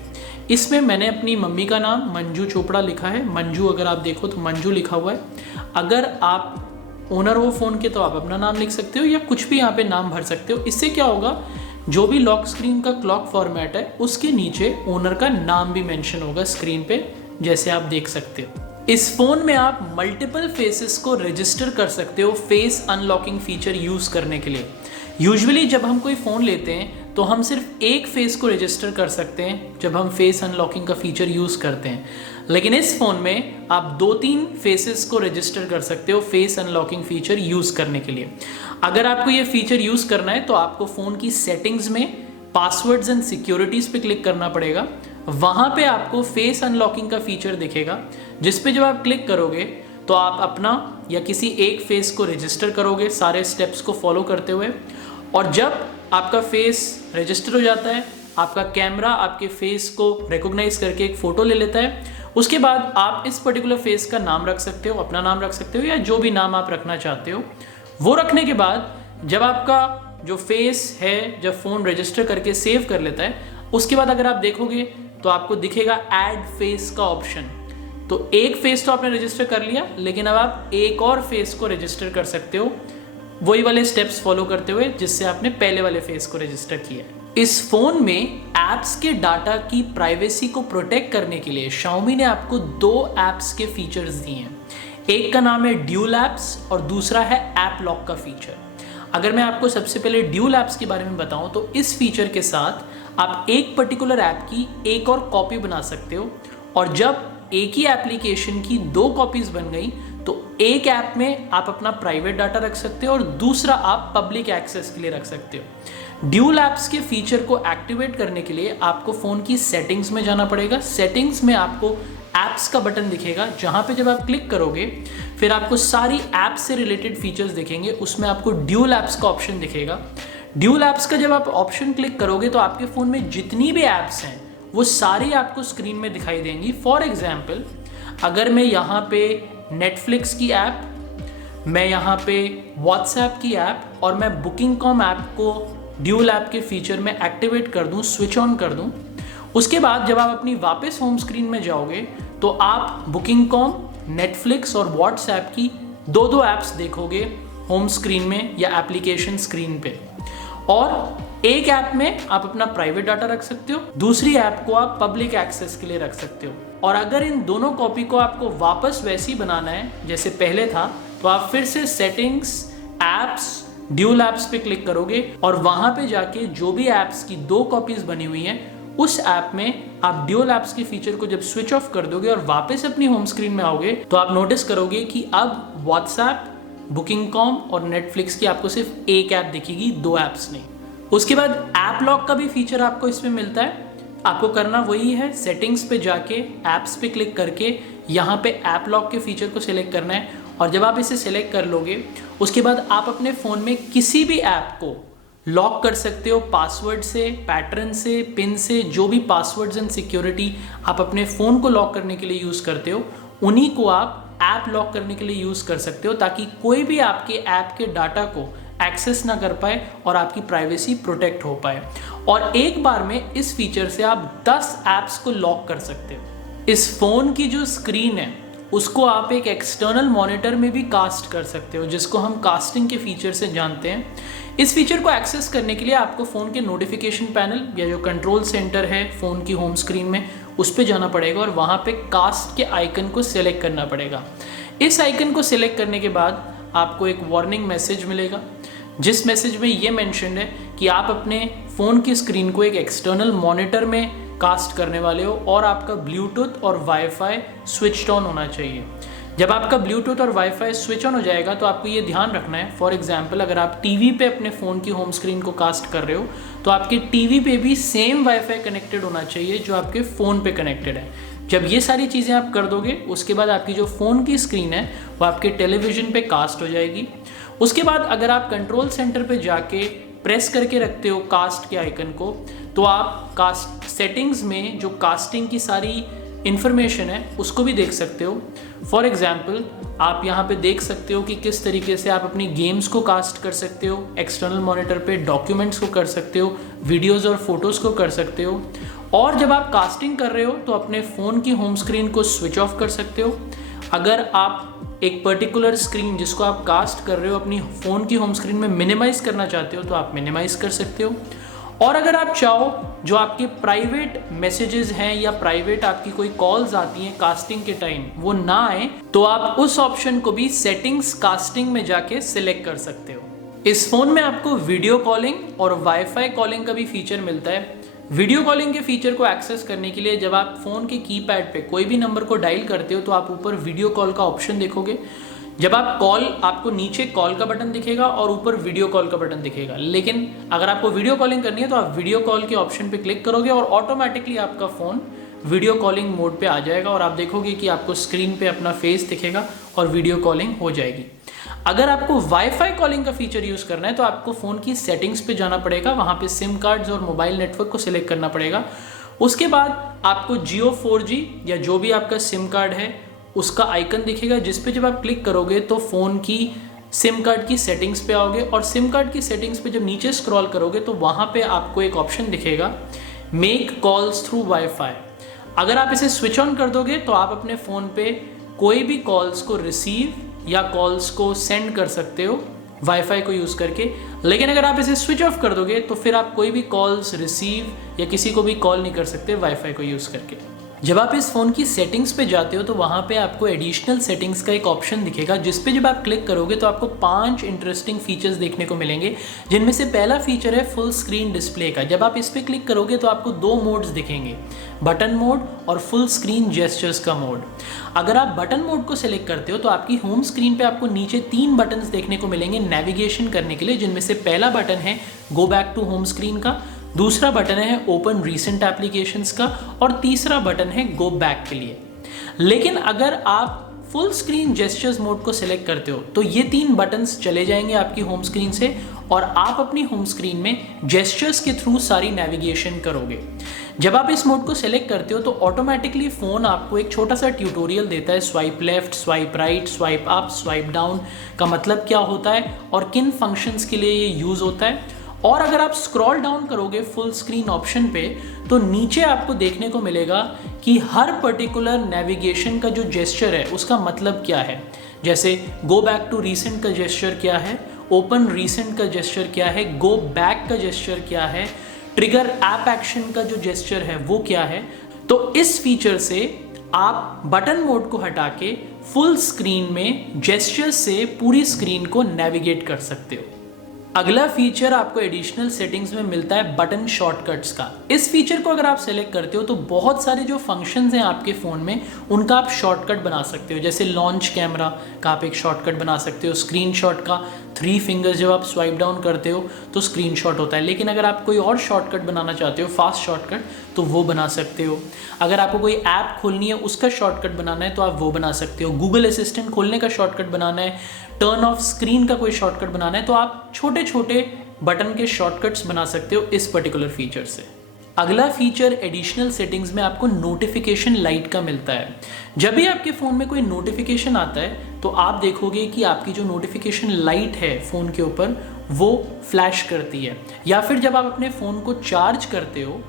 इसमें मैंने अपनी मम्मी का नाम मंजू चोपड़ा लिखा है। मंजू अगर आप देखो तो मंजू लिखा हुआ है। अगर आप ओनर हो फ़ोन के तो आप अपना नाम लिख सकते हो या कुछ भी यहाँ पे नाम भर सकते हो। इससे क्या होगा, जो भी लॉक स्क्रीन का क्लॉक फॉर्मेट है उसके नीचे ओनर का नाम भी मेंशन होगा स्क्रीन पे, जैसे आप देख सकते हो। इस फ़ोन में आप मल्टीपल फेसेस को रजिस्टर कर सकते हो फेस अनलॉकिंग फीचर यूज़ करने के लिए। यूजुअली जब हम कोई फ़ोन लेते हैं तो हम सिर्फ एक फेस को रजिस्टर कर सकते हैं जब हम फेस अनलॉकिंग का फीचर यूज़ करते हैं, लेकिन इस फ़ोन में आप 2-3 फेसेस को रजिस्टर कर सकते हो फेस अनलॉकिंग फीचर यूज़ करने के लिए। अगर आपको ये फीचर यूज़ करना है तो आपको फ़ोन की सेटिंग्स में पासवर्ड्स एंड सिक्योरिटीज़ पे क्लिक करना पड़ेगा। वहाँ पे आपको फेस अनलॉकिंग का फीचर दिखेगा, जिस पे जब आप क्लिक करोगे तो आप अपना या किसी एक फेस को रजिस्टर करोगे सारे स्टेप्स को फॉलो करते हुए। और जब आपका फेस रजिस्टर हो जाता है, आपका कैमरा आपके फेस को रिकॉग्नाइज करके एक फ़ोटो ले लेता है। उसके बाद आप इस पर्टिकुलर फेस का नाम रख सकते हो, अपना नाम रख सकते हो या जो भी नाम आप रखना चाहते हो वो रखने के बाद जब आपका जो फेस है, जब फ़ोन रजिस्टर करके सेव कर लेता है, उसके बाद अगर आप देखोगे तो आपको दिखेगा ऐड फेस का ऑप्शन। तो एक फेस तो आपने रजिस्टर कर लिया, लेकिन अब आप एक और फेस को रजिस्टर कर सकते हो वही वाले स्टेप्स फॉलो करते हुए जिससे आपने पहले वाले फेस को रजिस्टर किया है। इस फोन में एप्स के डाटा की प्राइवेसी को प्रोटेक्ट करने के लिए Xiaomi ने आपको 2 एप्स के फीचर्स दिए हैं। एक का नाम है ड्यूल एप्स और दूसरा है ऐप लॉक का फीचर। अगर मैं आपको सबसे पहले ड्यूल एप्स के बारे में बताऊं तो इस फीचर के साथ आप एक पर्टिकुलर ऐप की एक और कॉपी बना सकते हो, और जब एक ही एप्लीकेशन की 2 कॉपीज बन गई तो एक ऐप में आप अपना प्राइवेट डाटा रख सकते हो और दूसरा आप पब्लिक एक्सेस के लिए रख सकते हो। ड्यूल एप्स के फीचर को एक्टिवेट करने के लिए आपको फ़ोन की सेटिंग्स में जाना पड़ेगा। सेटिंग्स में आपको ऐप्स का बटन दिखेगा, जहां पे जब आप क्लिक करोगे फिर आपको सारी ऐप्स से रिलेटेड फीचर्स दिखेंगे। उसमें आपको ड्यूल एप्स का ऑप्शन दिखेगा। ड्यूल एप्स का जब आप ऑप्शन क्लिक करोगे तो आपके फ़ोन में जितनी भी ऐप्स हैं वो सारी आपको स्क्रीन में दिखाई देंगी। फॉर एग्जाम्पल, अगर मैं यहाँ पे नेटफ्लिक्स की ऐप, मैं यहाँ पे व्हाट्सएप की ऐप और मैं बुकिंग.com ऐप को ड्यूल ऐप के फीचर में एक्टिवेट कर दूँ, स्विच ऑन कर दूँ, उसके बाद जब आप अपनी वापस होम स्क्रीन में जाओगे तो आप बुकिंग.com, नेटफ्लिक्स और व्हाट्सएप की 2 ऐप्स देखोगे होम स्क्रीन में या एप्लीकेशन स्क्रीन पे। और एक ऐप में आप अपना प्राइवेट डाटा रख सकते हो, दूसरी ऐप को आप पब्लिक एक्सेस के लिए रख सकते हो। और अगर इन दोनों कॉपी को आपको वापस वैसे ही बनाना है जैसे पहले था, तो आप फिर से सेटिंग्स, एप्स, ड्यूल एप्स पे क्लिक करोगे और वहां पे जाके जो भी एप्स की 2 कॉपीज बनी हुई हैं उस ऐप में आप ड्यूल एप्स के फीचर को जब स्विच ऑफ कर दोगे और वापस अपनी होम स्क्रीन में आओगे तो आप नोटिस करोगे कि अब व्हाट्सएप, बुकिंग.com और नेटफ्लिक्स की आपको सिर्फ एक ऐप दिखेगी, 2 ऐप्स नहीं। उसके बाद ऐप लॉक का भी फीचर आपको इसमें मिलता है। आपको करना वही है, सेटिंग्स पे जाके ऐप्स पे क्लिक करके यहाँ पे ऐप लॉक के फीचर को सिलेक्ट करना है। और जब आप इसे सिलेक्ट कर लोगे उसके बाद आप अपने फ़ोन में किसी भी ऐप को लॉक कर सकते हो, पासवर्ड से, पैटर्न से, पिन से। जो भी पासवर्ड्स एंड सिक्योरिटी आप अपने फ़ोन को लॉक करने के लिए यूज़ करते हो उन्हीं को आप ऐप लॉक करने के लिए यूज़ कर सकते हो, ताकि कोई भी आपके ऐप के डाटा को एक्सेस ना कर पाए और आपकी प्राइवेसी प्रोटेक्ट हो पाए। और एक बार में इस फीचर से आप 10 ऐप्स को लॉक कर सकते हो। इस फ़ोन की जो स्क्रीन है उसको आप एक एक्सटर्नल मॉनिटर में भी कास्ट कर सकते हो, जिसको हम कास्टिंग के फीचर से जानते हैं। इस फीचर को एक्सेस करने के लिए आपको फ़ोन के नोटिफिकेशन पैनल या जो कंट्रोल सेंटर है फ़ोन की होम स्क्रीन में उस पर जाना पड़ेगा और वहाँ पे कास्ट के आइकन को सिलेक्ट करना पड़ेगा। इस आइकन को सिलेक्ट करने के बाद आपको एक वार्निंग मैसेज मिलेगा, जिस मैसेज में ये मेंशन्ड है कि आप अपने फ़ोन की स्क्रीन को एक एक्सटर्नल मॉनिटर में कास्ट करने वाले हो और आपका ब्लूटूथ और वाईफाई स्विच ऑन होना चाहिए। जब आपका ब्लूटूथ और वाईफाई स्विच ऑन हो जाएगा तो आपको ये ध्यान रखना है, फॉर एग्जांपल अगर आप टीवी पे अपने फ़ोन की होम स्क्रीन को कास्ट कर रहे हो तो आपके टीवी पे भी सेम वाईफाई कनेक्टेड होना चाहिए जो आपके फ़ोन पे कनेक्टेड है। जब ये सारी चीज़ें आप कर दोगे उसके बाद आपकी जो फ़ोन की स्क्रीन है वो आपके टेलीविज़न पे कास्ट हो जाएगी। उसके बाद अगर आप कंट्रोल सेंटर पे जाके प्रेस करके रखते हो कास्ट के आइकन को तो आप कास्ट सेटिंग्स में जो कास्टिंग की सारी इन्फॉर्मेशन है उसको भी देख सकते हो। फॉर एग्जाम्पल आप यहाँ पे देख सकते हो कि किस तरीके से आप अपनी गेम्स को कास्ट कर सकते हो, एक्सटर्नल मॉनिटर पे डॉक्यूमेंट्स को कर सकते हो, वीडियोज़ और फोटोज़ को कर सकते हो। और जब आप कास्टिंग कर रहे हो तो अपने फ़ोन की होम स्क्रीन को स्विच ऑफ कर सकते हो। अगर आप एक पर्टिकुलर स्क्रीन जिसको आप कास्ट कर रहे हो अपनी फ़ोन की होम स्क्रीन में मिनिमाइज़ करना चाहते हो तो आप मिनिमाइज़ कर सकते हो। और अगर आप चाहो जो आपके प्राइवेट मैसेजेस हैं या प्राइवेट आपकी कोई कॉल्स आती हैं कास्टिंग के टाइम वो ना आए तो आप उस ऑप्शन को भी सेटिंग्स कास्टिंग में जाके सिलेक्ट कर सकते हो। इस फ़ोन में आपको वीडियो कॉलिंग और वाईफाई कॉलिंग का भी फीचर मिलता है। वीडियो कॉलिंग के फीचर को एक्सेस करने के लिए जब आप फ़ोन के कीपैड पे कोई भी नंबर को डायल करते हो तो आप ऊपर वीडियो कॉल का ऑप्शन देखोगे। जब आप कॉल, आपको नीचे कॉल का बटन दिखेगा और ऊपर वीडियो कॉल का बटन दिखेगा। लेकिन अगर आपको वीडियो कॉलिंग करनी है तो आप वीडियो कॉल के ऑप्शन पे क्लिक करोगे और ऑटोमेटिकली आपका फ़ोन वीडियो कॉलिंग मोड पे आ जाएगा और आप देखोगे कि आपको स्क्रीन पे अपना फेस दिखेगा और वीडियो कॉलिंग हो जाएगी। अगर आपको वाईफाई कॉलिंग का फीचर यूज़ करना है तो आपको फ़ोन की सेटिंग्स पे जाना पड़ेगा, वहाँ पे सिम कार्ड्स और मोबाइल नेटवर्क को सिलेक्ट करना पड़ेगा। उसके बाद आपको जियो 4G या जो भी आपका सिम कार्ड है उसका आइकन दिखेगा, जिस पे जब आप क्लिक करोगे तो फ़ोन की सिम कार्ड की सेटिंग्स पे आओगे और सिम कार्ड की सेटिंग्स पे जब नीचे स्क्रॉल करोगे तो वहाँ पे आपको एक ऑप्शन दिखेगा मेक कॉल्स थ्रू वाईफाई। अगर आप इसे स्विच ऑन कर दोगे तो आप अपने फ़ोन पे कोई भी कॉल्स को रिसीव या कॉल्स को सेंड कर सकते हो वाईफाई को यूज़ करके। लेकिन अगर आप इसे स्विच ऑफ कर दोगे तो फिर आप कोई भी कॉल्स रिसीव या किसी को भी कॉल नहीं कर सकते वाईफाई को यूज़ करके। जब आप इस फ़ोन की सेटिंग्स पे जाते हो तो वहाँ पे आपको एडिशनल सेटिंग्स का एक ऑप्शन दिखेगा, जिस पे जब आप क्लिक करोगे तो आपको 5 इंटरेस्टिंग फीचर्स देखने को मिलेंगे, जिनमें से पहला फीचर है फुल स्क्रीन डिस्प्ले का। जब आप इस पे क्लिक करोगे तो आपको 2 मोड्स दिखेंगे, बटन मोड और फुल स्क्रीन जेस्चर्स का मोड। अगर आप बटन मोड को सिलेक्ट करते हो तो आपकी होम स्क्रीन पे आपको नीचे 3 बटन्स देखने को मिलेंगे नेविगेशन करने के लिए, जिनमें से पहला बटन है go back to home screen का, दूसरा बटन है ओपन रीसेंट एप्लीकेशंस का और तीसरा बटन है गो बैक के लिए। लेकिन अगर आप फुल स्क्रीन जेस्चर्स मोड को सिलेक्ट करते हो तो ये 3 बटन्स चले जाएंगे आपकी होम स्क्रीन से और आप अपनी होम स्क्रीन में जेस्चर्स के थ्रू सारी नेविगेशन करोगे। जब आप इस मोड को सिलेक्ट करते हो तो ऑटोमेटिकली फ़ोन आपको एक छोटा सा ट्यूटोरियल देता है, swipe left, swipe right, swipe up, swipe down का मतलब क्या होता है और किन फंक्शंस के लिए ये यूज़ होता है। और अगर आप स्क्रॉल डाउन करोगे फुल स्क्रीन ऑप्शन पे तो नीचे आपको देखने को मिलेगा कि हर पर्टिकुलर नेविगेशन का जो जेस्चर है उसका मतलब क्या है। जैसे गो बैक टू रीसेंट का जेस्चर क्या है, ओपन रीसेंट का जेस्चर क्या है, गो बैक का जेस्चर क्या है, ट्रिगर ऐप एक्शन का जो जेस्चर है वो क्या है। तो इस फीचर से आप बटन मोड को हटा के फुल स्क्रीन में जेस्चर से पूरी स्क्रीन को नेविगेट कर सकते हो। अगला फीचर आपको एडिशनल सेटिंग्स में मिलता है बटन शॉर्टकट्स का। इस फीचर को अगर आप सेलेक्ट करते हो तो बहुत सारे जो फंक्शंस हैं आपके फ़ोन में उनका आप शॉर्टकट बना सकते हो। जैसे लॉन्च कैमरा का आप एक शॉर्टकट बना सकते हो, स्क्रीनशॉट का 3 फिंगर्स जब आप स्वाइप डाउन करते हो तो स्क्रीनशॉट होता है। लेकिन अगर आप कोई और शॉर्टकट बनाना चाहते हो, फास्ट शॉर्टकट, तो वो बना सकते हो। अगर आपको कोई ऐप खोलनी है उसका शॉर्टकट बनाना है तो आप वो बना सकते हो। गूगल असिस्टेंट खोलने का शॉर्टकट बनाना है, टर्न ऑफ स्क्रीन का कोई शॉर्टकट बनाना है, तो आप छोटे छोटे बटन के शॉर्टकट्स बना सकते हो इस पर्टिकुलर फीचर से। अगला फीचर एडिशनल सेटिंग्स में आपको नोटिफिकेशन लाइट का मिलता है। जब भी आपके फ़ोन में कोई नोटिफिकेशन आता है तो आप देखोगे कि आपकी जो नोटिफिकेशन लाइट है फ़ोन के ऊपर वो फ्लैश करती है, या फिर जब आप अपने फ़ोन को चार्ज करते हो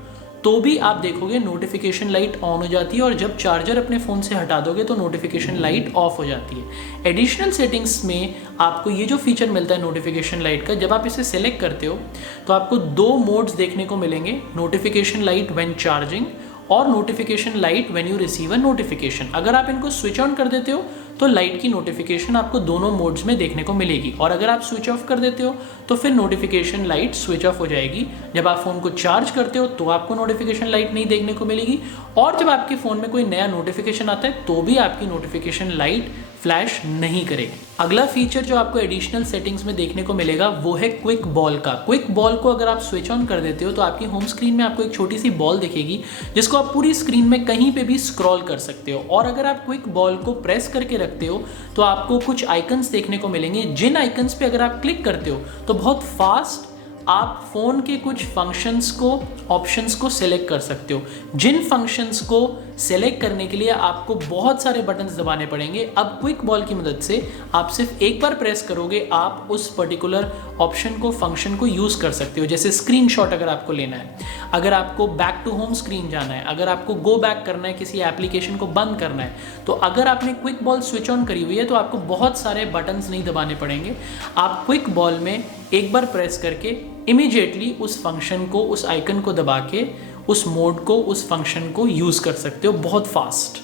तो भी आप देखोगे नोटिफिकेशन लाइट ऑन हो जाती है और जब चार्जर अपने फ़ोन से हटा दोगे तो नोटिफिकेशन लाइट ऑफ हो जाती है। एडिशनल सेटिंग्स में आपको ये जो फीचर मिलता है नोटिफिकेशन लाइट का, जब आप इसे सेलेक्ट करते हो तो आपको 2 मोड्स देखने को मिलेंगे, नोटिफिकेशन लाइट व्हेन चार्जिंग और notification light when you receive a notification. अगर आप इनको स्विच ऑन कर देते हो तो लाइट की नोटिफिकेशन आपको दोनों मोड्स में देखने को मिलेगी, और अगर आप स्विच ऑफ कर देते हो तो फिर नोटिफिकेशन लाइट स्विच ऑफ हो जाएगी। जब आप फ़ोन को चार्ज करते हो तो आपको नोटिफिकेशन लाइट नहीं देखने को मिलेगी, और जब आपके फ़ोन में कोई नया नोटिफिकेशन आता है तो भी आपकी नोटिफिकेशन लाइट फ्लैश नहीं करेगी। अगला फीचर जो आपको एडिशनल सेटिंग्स में देखने को मिलेगा वो है क्विक बॉल का। क्विक बॉल को अगर आप स्विच ऑन कर देते हो तो आपकी होम स्क्रीन में आपको एक छोटी सी बॉल दिखेगी जिसको आप पूरी स्क्रीन में कहीं पे भी स्क्रॉल कर सकते हो, और अगर आप क्विक बॉल को प्रेस करके रखते हो तो आपको कुछ आइकन्स देखने को मिलेंगे, जिन आइकन्स पे अगर आप क्लिक करते हो तो बहुत फास्ट आप फ़ोन के कुछ फंक्शंस को, ऑप्शंस को सिलेक्ट कर सकते हो। जिन फंक्शंस को सिलेक्ट करने के लिए आपको बहुत सारे बटन्स दबाने पड़ेंगे, अब क्विक बॉल की मदद से आप सिर्फ एक बार प्रेस करोगे, आप उस पर्टिकुलर ऑप्शन को, फंक्शन को यूज़ कर सकते हो। जैसे स्क्रीनशॉट अगर आपको लेना है, अगर आपको बैक टू होम स्क्रीन जाना है, अगर आपको गो बैक करना है, किसी एप्लीकेशन को बंद करना है, तो अगर आपने क्विक बॉल स्विच ऑन करी हुई है तो आपको बहुत सारे बटन्स नहीं दबाने पड़ेंगे। आप क्विक बॉल में एक बार प्रेस करके इमीडिएटली उस फंक्शन को, उस आइकन को दबा के उस मोड को, उस फंक्शन को यूज़ कर सकते हो बहुत फास्ट।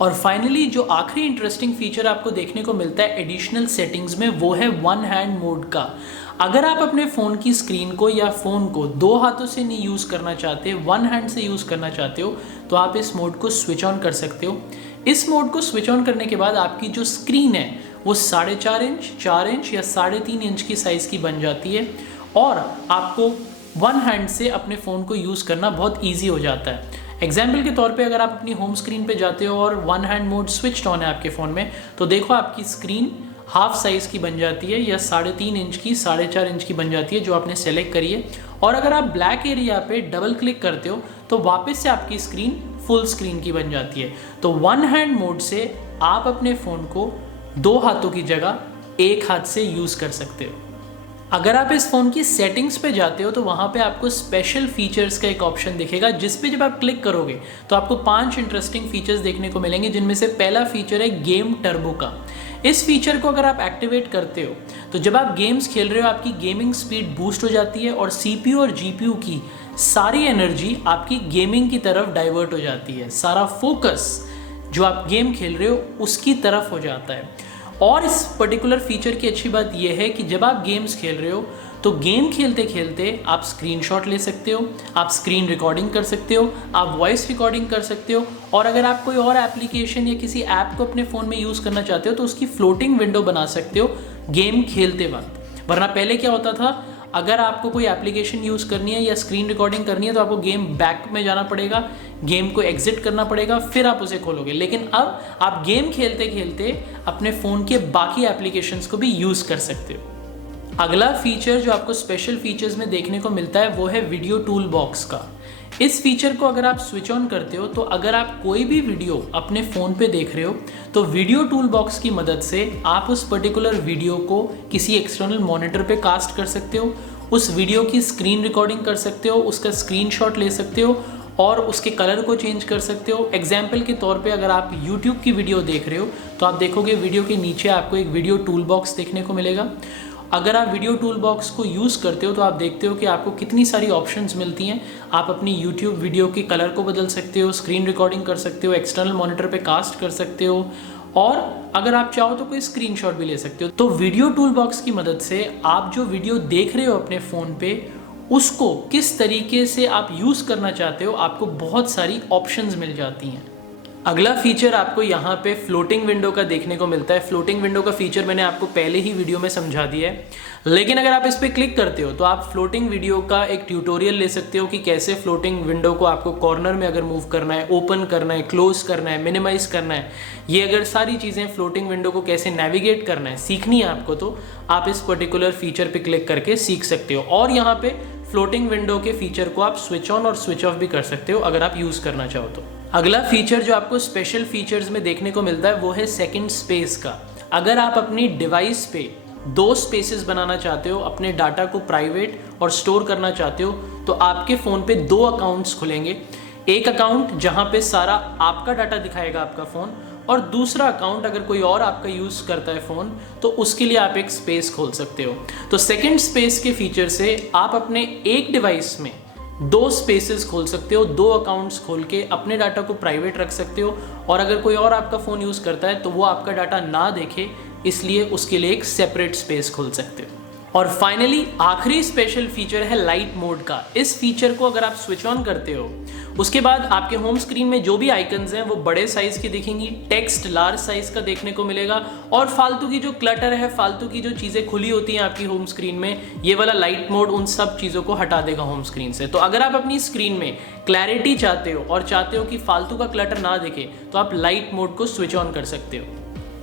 और फाइनली जो आखिरी इंटरेस्टिंग फीचर आपको देखने को मिलता है एडिशनल सेटिंग्स में वो है वन हैंड मोड का। अगर आप अपने फ़ोन की स्क्रीन को या फ़ोन को 2 हाथों से नहीं यूज़ करना चाहते, वन हैंड से यूज़ करना चाहते हो, तो आप इस मोड को स्विच ऑन कर सकते हो। इस मोड को स्विच ऑन करने के बाद आपकी जो स्क्रीन है वो 4.5 इंच, 4 इंच या 3.5 इंच की साइज़ की बन जाती है, और आपको वन हैंड से अपने फ़ोन को यूज़ करना बहुत ईजी हो जाता है। एग्जाम्पल के तौर पे अगर आप अपनी होम स्क्रीन पे जाते हो और one hand mode switched on है आपके फ़ोन में, तो देखो आपकी स्क्रीन हाफ साइज़ की बन जाती है, या 3.5 इंच की, 4.5 इंच की बन जाती है जो आपने सेलेक्ट करी है। और अगर आप ब्लैक एरिया पे डबल क्लिक करते हो तो वापस से आपकी स्क्रीन फुल स्क्रीन की बन जाती है। तो वन हैंड मोड से आप अपने फ़ोन को 2 हाथों की जगह एक हाथ से यूज़ कर सकते हो। अगर आप इस फ़ोन की सेटिंग्स पे जाते हो तो वहाँ पे आपको स्पेशल फीचर्स का एक ऑप्शन दिखेगा, जिस पे जब आप क्लिक करोगे तो आपको 5 इंटरेस्टिंग फीचर्स देखने को मिलेंगे, जिनमें से पहला फीचर है गेम टर्बो का। इस फीचर को अगर आप एक्टिवेट करते हो तो जब आप गेम्स खेल रहे हो आपकी गेमिंग स्पीड बूस्ट हो जाती है और CPU और GPU की सारी एनर्जी आपकी गेमिंग की तरफ डाइवर्ट हो जाती है। सारा फोकस जो आप गेम खेल रहे हो उसकी तरफ हो जाता है। और इस पर्टिकुलर फीचर की अच्छी बात यह है कि जब आप गेम्स खेल रहे हो तो गेम खेलते खेलते आप स्क्रीनशॉट ले सकते हो, आप स्क्रीन रिकॉर्डिंग कर सकते हो, आप वॉइस रिकॉर्डिंग कर सकते हो, और अगर आप कोई और एप्लीकेशन या किसी ऐप को अपने फ़ोन में यूज़ करना चाहते हो तो उसकी फ्लोटिंग विंडो बना सकते हो गेम खेलते वक्त। वरना पहले क्या होता था, अगर आपको कोई एप्लीकेशन यूज़ करनी है या स्क्रीन रिकॉर्डिंग करनी है तो आपको गेम बैक में जाना पड़ेगा, गेम को एग्जिट करना पड़ेगा, फिर आप उसे खोलोगे। लेकिन अब आप गेम खेलते खेलते अपने फ़ोन के बाकी एप्लीकेशंस को भी यूज़ कर सकते हो। अगला फीचर जो आपको स्पेशल फीचर्स में देखने को मिलता है वो है वीडियो टूल बॉक्स का। इस फीचर को अगर आप स्विच ऑन करते हो तो अगर आप कोई भी वीडियो अपने फ़ोन पे देख रहे हो तो वीडियो टूल बॉक्स की मदद से आप उस पर्टिकुलर वीडियो को किसी एक्सटर्नल मॉनिटर पे कास्ट कर सकते हो, उस वीडियो की स्क्रीन रिकॉर्डिंग कर सकते हो, उसका स्क्रीनशॉट ले सकते हो और उसके कलर को चेंज कर सकते हो। एग्जाम्पल के तौर पे अगर आप YouTube की वीडियो देख रहे हो तो आप देखोगे वीडियो के नीचे आपको एक वीडियो टूल बॉक्स देखने को मिलेगा। अगर आप वीडियो टूल बॉक्स को यूज़ करते हो तो आप देखते हो कि आपको कितनी सारी ऑप्शंस मिलती हैं। आप अपनी YouTube वीडियो के कलर को बदल सकते हो, स्क्रीन रिकॉर्डिंग कर सकते हो, एक्सटर्नल मॉनिटर पे कास्ट कर सकते हो और अगर आप चाहो तो कोई स्क्रीनशॉट भी ले सकते हो। तो वीडियो टूल बॉक्स की मदद से आप जो वीडियो देख रहे हो अपने फ़ोन पे उसको किस तरीके से आप यूज़ करना चाहते हो, आपको बहुत सारी ऑप्शंस मिल जाती हैं। अगला फीचर आपको यहाँ पे फ्लोटिंग विंडो का देखने को मिलता है। फ्लोटिंग विंडो का फीचर मैंने आपको पहले ही वीडियो में समझा दिया है, लेकिन अगर आप इस पर क्लिक करते हो तो आप फ्लोटिंग वीडियो का एक ट्यूटोरियल ले सकते हो कि कैसे फ्लोटिंग विंडो को आपको कॉर्नर में अगर मूव करना है, ओपन करना है, क्लोज करना है, मिनिमाइज करना है, ये अगर सारी चीज़ें फ्लोटिंग विंडो को कैसे नेविगेट करना है सीखनी है आपको तो आप इस पर्टिकुलर फीचर पर क्लिक करके सीख सकते हो। और यहाँ पे फ्लोटिंग विंडो के फीचर को आप स्विच ऑन और स्विच ऑफ भी कर सकते हो अगर आप यूज़ करना चाहो तो। अगला फीचर जो आपको स्पेशल फीचर्स में देखने को मिलता है वो है सेकंड स्पेस का। अगर आप अपनी डिवाइस पे 2 स्पेसेस बनाना चाहते हो, अपने डाटा को प्राइवेट और स्टोर करना चाहते हो तो आपके फ़ोन पे 2 अकाउंट्स खुलेंगे। एक अकाउंट जहाँ पे सारा आपका डाटा दिखाएगा आपका फ़ोन, और दूसरा अकाउंट अगर कोई और आपका यूज़ करता है फ़ोन तो उसके लिए आप एक स्पेस खोल सकते हो। तो सेकंड स्पेस के फीचर से आप अपने एक डिवाइस में 2 स्पेसेस खोल सकते हो, 2 अकाउंट्स खोल के अपने डाटा को प्राइवेट रख सकते हो और अगर कोई और आपका फ़ोन यूज़ करता है तो वो आपका डाटा ना देखे, इसलिए उसके लिए एक सेपरेट स्पेस खोल सकते हो। और फाइनली आखिरी स्पेशल फीचर है लाइट मोड का। इस फीचर को अगर आप स्विच ऑन करते हो उसके बाद आपके होम स्क्रीन में जो भी आइकन्स हैं वो बड़े साइज की दिखेंगी, टेक्स्ट लार्ज साइज का देखने को मिलेगा और फालतू की जो क्लटर है, फालतू की जो चीज़ें खुली होती हैं आपकी होम स्क्रीन में, ये वाला लाइट मोड उन सब चीज़ों को हटा देगा होम स्क्रीन से। तो अगर आप अपनी स्क्रीन में क्लैरिटी चाहते हो और चाहते हो कि फालतू का क्लटर ना दिखे तो आप लाइट मोड को स्विच ऑन कर सकते हो।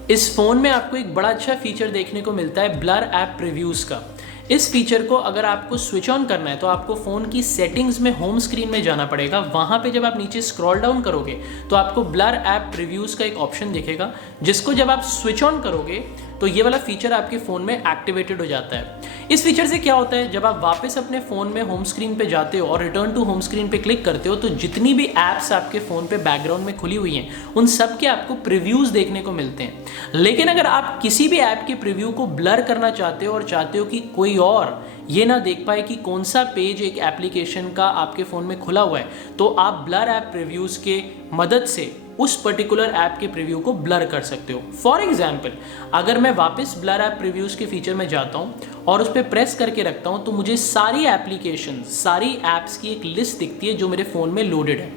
इस फ़ोन में आपको एक बड़ा अच्छा फीचर देखने को मिलता है ब्लर ऐप प्रीव्यूज़ का। इस फीचर को अगर आपको स्विच ऑन करना है तो आपको फ़ोन की सेटिंग्स में होम स्क्रीन में जाना पड़ेगा। वहाँ पे जब आप नीचे स्क्रॉल डाउन करोगे तो आपको ब्लर ऐप प्रीव्यूज़ का एक ऑप्शन दिखेगा, जिसको जब आप स्विच ऑन करोगे तो ये वाला फीचर आपके फ़ोन में एक्टिवेटेड हो जाता है। इस फीचर से क्या होता है, जब आप वापस अपने फ़ोन में होम स्क्रीन पे जाते हो और रिटर्न टू होम स्क्रीन पे क्लिक करते हो तो जितनी भी ऐप्स आपके फ़ोन पे बैकग्राउंड में खुली हुई हैं उन सब के आपको प्रीव्यूज़ देखने को मिलते हैं। लेकिन अगर आप किसी भी ऐप के प्रीव्यू को ब्लर करना चाहते हो और चाहते हो कि कोई और ये ना देख पाए कि कौन सा पेज एक एप्लीकेशन का आपके फ़ोन में खुला हुआ है, तो आप ब्लर ऐप प्रीव्यूज़ के मदद से उस पर्टिकुलर ऐप के प्रीव्यू को ब्लर कर सकते हो। फॉर एग्जाम्पल, अगर मैं वापस ब्लर ऐप प्रीव्यूज़ के फीचर में जाता हूँ और उस पर प्रेस करके रखता हूँ तो मुझे सारी एप्लीकेशन, सारी ऐप्स की एक लिस्ट दिखती है जो मेरे फ़ोन में लोडेड है।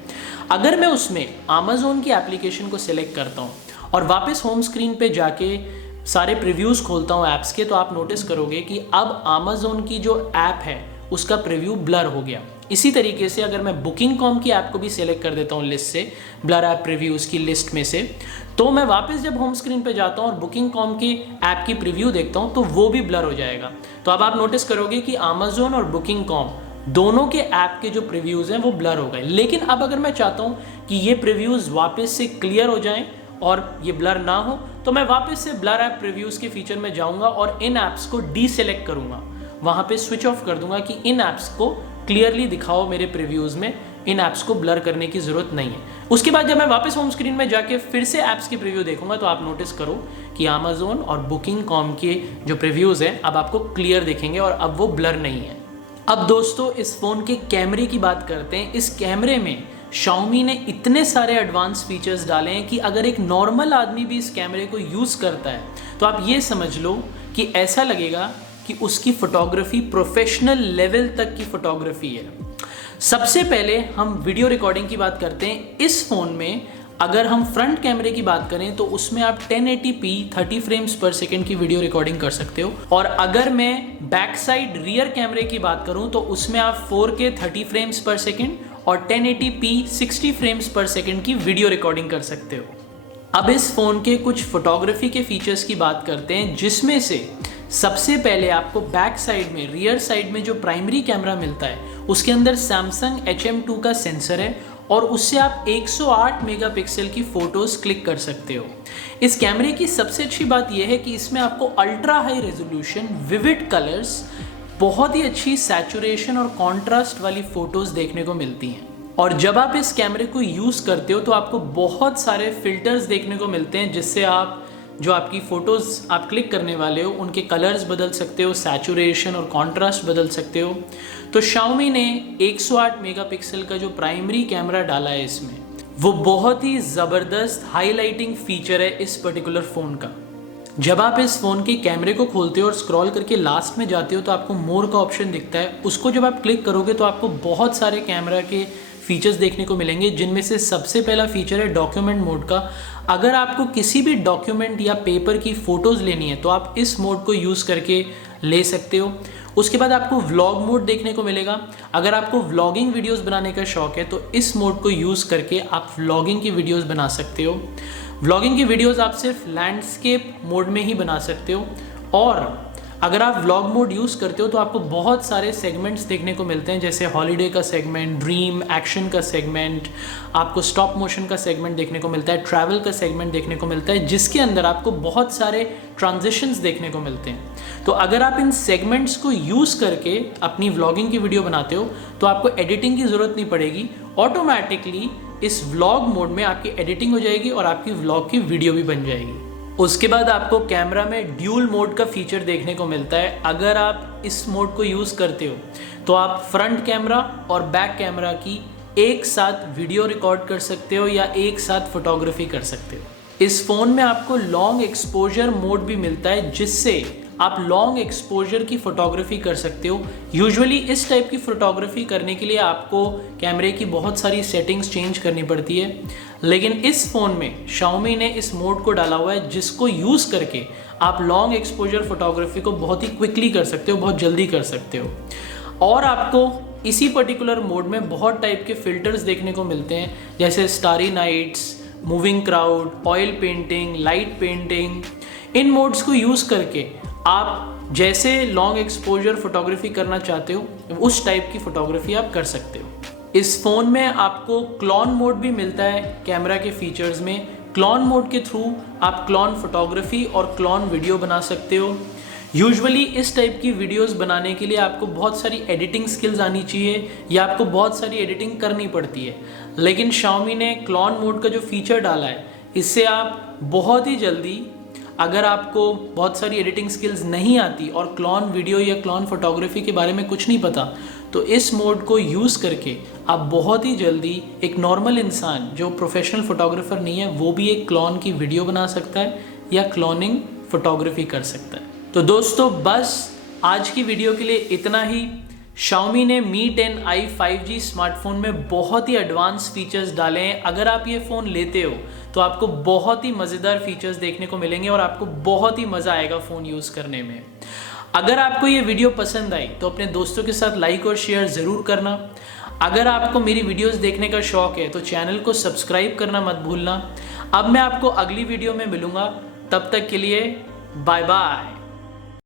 अगर मैं उसमें अमेज़ॉन की एप्लीकेशन को सिलेक्ट करता हूँ और वापस होम स्क्रीन पे जाके सारे प्रीव्यूज़ खोलता हूँ ऐप्स के, तो आप नोटिस करोगे कि अब अमेज़ॉन की जो ऐप है उसका प्रीव्यू ब्लर हो गया। इसी तरीके से अगर मैं Booking.com की ऐप को भी सिलेक्ट कर देता हूँ लिस्ट से, ब्लर ऐप प्रीव्यूज़ की लिस्ट में से, तो मैं वापस जब होम स्क्रीन पे जाता हूँ और Booking.com की ऐप की प्रीव्यू देखता हूँ तो वो भी ब्लर हो जाएगा। तो अब आप नोटिस करोगे कि Amazon और Booking.com दोनों के ऐप के जो प्रीव्यूज़ हैं वो ब्लर हो गए। लेकिन अब अगर मैं चाहता हूँ कि ये प्रीव्यूज़ वापस से क्लियर हो जाएं और ये ब्लर ना हो तो मैं वापस से ब्लर ऐप प्रीव्यूज के फीचर में जाऊंगा और इन ऐप्स को डीसेलेक्ट करूंगा, वहां पे स्विच ऑफ कर दूंगा कि इन ऐप्स को क्लियरली दिखाओ मेरे प्रीव्यूज में, इन ऐप्स को ब्लर करने की जरूरत नहीं है। उसके बाद जब मैं वापस होम स्क्रीन में जाके फिर से ऐप्स की प्रीव्यू देखूंगा तो आप नोटिस करो कि Amazon और Booking.com के जो प्रीव्यूज हैं अब आपको क्लियर दिखेंगे और अब वो ब्लर नहीं है। अब दोस्तों इस फोन के कैमरे की बात करते हैं। इस कैमरे में Xiaomi ने इतने सारे एडवांस फीचर्स डाले हैं कि अगर एक नॉर्मल आदमी भी इस कैमरे को यूज़ करता है तो आप ये समझ लो कि ऐसा लगेगा कि उसकी फोटोग्राफी प्रोफेशनल लेवल तक की फोटोग्राफी है। सबसे पहले हम वीडियो रिकॉर्डिंग की बात करते हैं। इस फ़ोन में अगर हम फ्रंट कैमरे की बात करें तो उसमें आप 1080p 30 फ्रेम्स पर सेकेंड की वीडियो रिकॉर्डिंग कर सकते हो, और अगर मैं बैक साइड रियर कैमरे की बात करूं तो उसमें आप 4K 30 फ्रेम्स पर सेकेंड और 1080p 60 फ्रेम्स पर सेकेंड की वीडियो रिकॉर्डिंग कर सकते हो। अब इस फ़ोन के कुछ फोटोग्राफी के फीचर्स की बात करते हैं, जिसमें से सबसे पहले आपको बैक साइड में, रियर साइड में जो प्राइमरी कैमरा मिलता है उसके अंदर Samsung HM2 का सेंसर है और उससे आप 108 मेगापिक्सल की फ़ोटोज़ क्लिक कर सकते हो। इस कैमरे की सबसे अच्छी बात यह है कि इसमें आपको ultra high resolution, vivid colours, बहुत ही अच्छी सैचुरेशन और कॉन्ट्रास्ट वाली फ़ोटोज़ देखने को मिलती हैं। और जब आप इस कैमरे को यूज़ करते हो तो आपको बहुत सारे फिल्टर्स देखने को मिलते हैं, जिससे आप जो आपकी फ़ोटोज़ आप क्लिक करने वाले हो उनके कलर्स बदल सकते हो, सैचुरेशन और कॉन्ट्रास्ट बदल सकते हो। तो Xiaomi ने 108 मेगापिक्सल का जो प्राइमरी कैमरा डाला है इसमें, वो बहुत ही ज़बरदस्त हाईलाइटिंग फीचर है इस पर्टिकुलर फ़ोन का। जब आप इस फ़ोन के कैमरे को खोलते हो और स्क्रॉल करके लास्ट में जाते हो तो आपको मोर का ऑप्शन दिखता है। उसको जब आप क्लिक करोगे तो आपको बहुत सारे कैमरा के फीचर्स देखने को मिलेंगे, जिनमें से सबसे पहला फीचर है डॉक्यूमेंट मोड का। अगर आपको किसी भी डॉक्यूमेंट या पेपर की फ़ोटोज़ लेनी है तो आप इस मोड को यूज़ करके ले सकते हो। उसके बाद आपको व्लॉग मोड देखने को मिलेगा। अगर आपको व्लॉगिंग वीडियोस बनाने का शौक़ है तो इस मोड को यूज़ करके आप व्लॉगिंग की वीडियोस बना सकते हो। व्लॉगिंग की वीडियोस आप सिर्फ लैंडस्केप मोड में ही बना सकते हो, और अगर आप व्लॉग मोड यूज़ करते हो तो आपको बहुत सारे सेगमेंट्स देखने को मिलते हैं, जैसे हॉलीडे का सेगमेंट, ड्रीम, एक्शन का सेगमेंट, आपको स्टॉप मोशन का सेगमेंट देखने को मिलता है, ट्रैवल का सेगमेंट देखने को मिलता है, जिसके अंदर आपको बहुत सारे ट्रांजिशंस देखने को मिलते हैं। तो अगर आप इन सेगमेंट्स को यूज़ करके अपनी व्लॉगिंग की वीडियो बनाते हो तो आपको एडिटिंग की ज़रूरत नहीं पड़ेगी। ऑटोमेटिकली इस व्लॉग मोड में आपकी एडिटिंग हो जाएगी और आपकी व्लॉग की वीडियो भी बन जाएगी। उसके बाद आपको कैमरा में ड्यूल मोड का फीचर देखने को मिलता है। अगर आप इस मोड को यूज़ करते हो तो आप फ्रंट कैमरा और बैक कैमरा की एक साथ वीडियो रिकॉर्ड कर सकते हो या एक साथ फोटोग्राफी कर सकते हो। इस फ़ोन में आपको लॉन्ग एक्सपोजर मोड भी मिलता है, जिससे आप लॉन्ग एक्सपोजर की फ़ोटोग्राफी कर सकते हो। यूजुअली इस टाइप की फ़ोटोग्राफी करने के लिए आपको कैमरे की बहुत सारी सेटिंग्स चेंज करनी पड़ती है, लेकिन इस फ़ोन में Xiaomi ने इस मोड को डाला हुआ है, जिसको यूज़ करके आप लॉन्ग एक्सपोजर फ़ोटोग्राफी को बहुत ही क्विकली कर सकते हो, बहुत जल्दी कर सकते हो। और आपको इसी पर्टिकुलर मोड में बहुत टाइप के फ़िल्टर्स देखने को मिलते हैं, जैसे starry nights, moving crowd, oil painting, light painting. इन मोड्स को यूज़ करके आप जैसे लॉन्ग एक्सपोजर फोटोग्राफी करना चाहते हो उस टाइप की फ़ोटोग्राफी आप कर सकते हो। इस फ़ोन में आपको क्लॉन मोड भी मिलता है कैमरा के फीचर्स में। क्लॉन मोड के थ्रू आप क्लॉन फोटोग्राफी और क्लॉन वीडियो बना सकते हो। यूजुअली इस टाइप की वीडियोस बनाने के लिए आपको बहुत सारी एडिटिंग स्किल्स आनी चाहिए या आपको बहुत सारी एडिटिंग करनी पड़ती है, लेकिन Xiaomi ने क्लॉन मोड का जो फीचर डाला है, इससे आप बहुत ही जल्दी, अगर आपको बहुत सारी एडिटिंग स्किल्स नहीं आती और क्लॉन वीडियो या क्लॉन फोटोग्राफी के बारे में कुछ नहीं पता, तो इस मोड को यूज़ करके आप बहुत ही जल्दी एक नॉर्मल इंसान जो प्रोफेशनल फोटोग्राफर नहीं है वो भी एक क्लॉन की वीडियो बना सकता है या क्लॉनिंग फोटोग्राफी कर सकता है। तो दोस्तों बस आज की वीडियो के लिए इतना ही। Xiaomi ने Mi 10i 5G स्मार्टफोन में बहुत ही एडवांस फीचर्स डाले हैं। अगर आप ये फ़ोन लेते हो तो आपको बहुत ही मज़ेदार फीचर्स देखने को मिलेंगे और आपको बहुत ही मज़ा आएगा फ़ोन यूज़ करने में। अगर आपको ये वीडियो पसंद आई तो अपने दोस्तों के साथ लाइक और शेयर ज़रूर करना। अगर आपको मेरी वीडियोस देखने का शौक़ है तो चैनल को सब्सक्राइब करना मत भूलना। अब मैं आपको अगली वीडियो में मिलूँगा, तब तक के लिए बाय बाय।